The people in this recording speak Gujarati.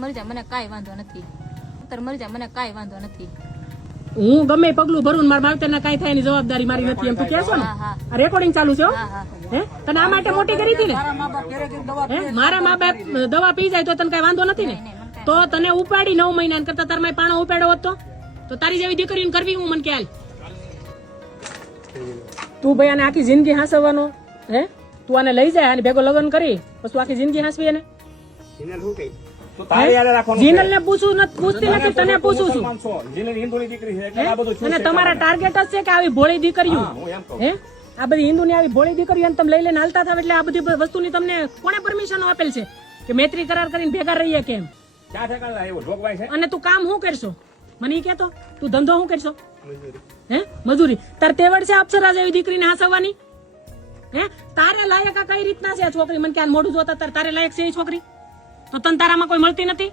મરી જાય મને કાંઈ વાંધો નથી. મરી જાય મને કાંઈ વાંધો નથી. હું ગમે પગલું ભરું મારા માવતરને કાંઈ થાય એની જવાબદારી મારી નથી એમ તું કહેશો ને? આ રેકોર્ડિંગ ચાલુ છે. હે તને આ માટે મોટી કરી હતી ને? મારા મા બાપ દવા પી જાય તો તને કઈ વાંધો નથી ને? તો તને ઉપાડી 9 મહિના કરતા તાર માય પાણો ઉપાડ્યો હોત તો તારી જેવી દીકરીને કરવી હું મને ખ્યાલ. તું ભાઈ આને આખી જિંદગી હાંસવાનો હે? તું આને લઈ જાય આને ભેગો લગ્ન કરી પછી આખી જિંદગી હાંસવી એને? જીનલ ને પૂછું પૂછતી નથી તને પૂછું છું. અને તમારા ટાર્ગેટ જ છે કે આવી ભોળી દીકરીઓ હે આ બધી હિન્દુની આવી ભોળી દીકરીઓ તમે લઈ લઈને હાલતા થાવ એટલે આ બધી વસ્તુની તમને કોણે પરમિશન આપેલ છે કે મૈત્રી કરાર કરીને ભેગા રહીએ કેમ? અને તું કામ શું કરશો મને ઈ કહેતો? તું ધંધો શું કરશો? હે મજૂરી? તાર તેવડ છે અપ્સરા જેવી દીકરીને હાંસવાની? હે તારે લાયક કઈ રીતના છે છોકરી? મને ક્યાં મોઢું જોતા તારે લાયક છે એ છોકરી? તો તને તારામાં કોઈ મળતી નથી?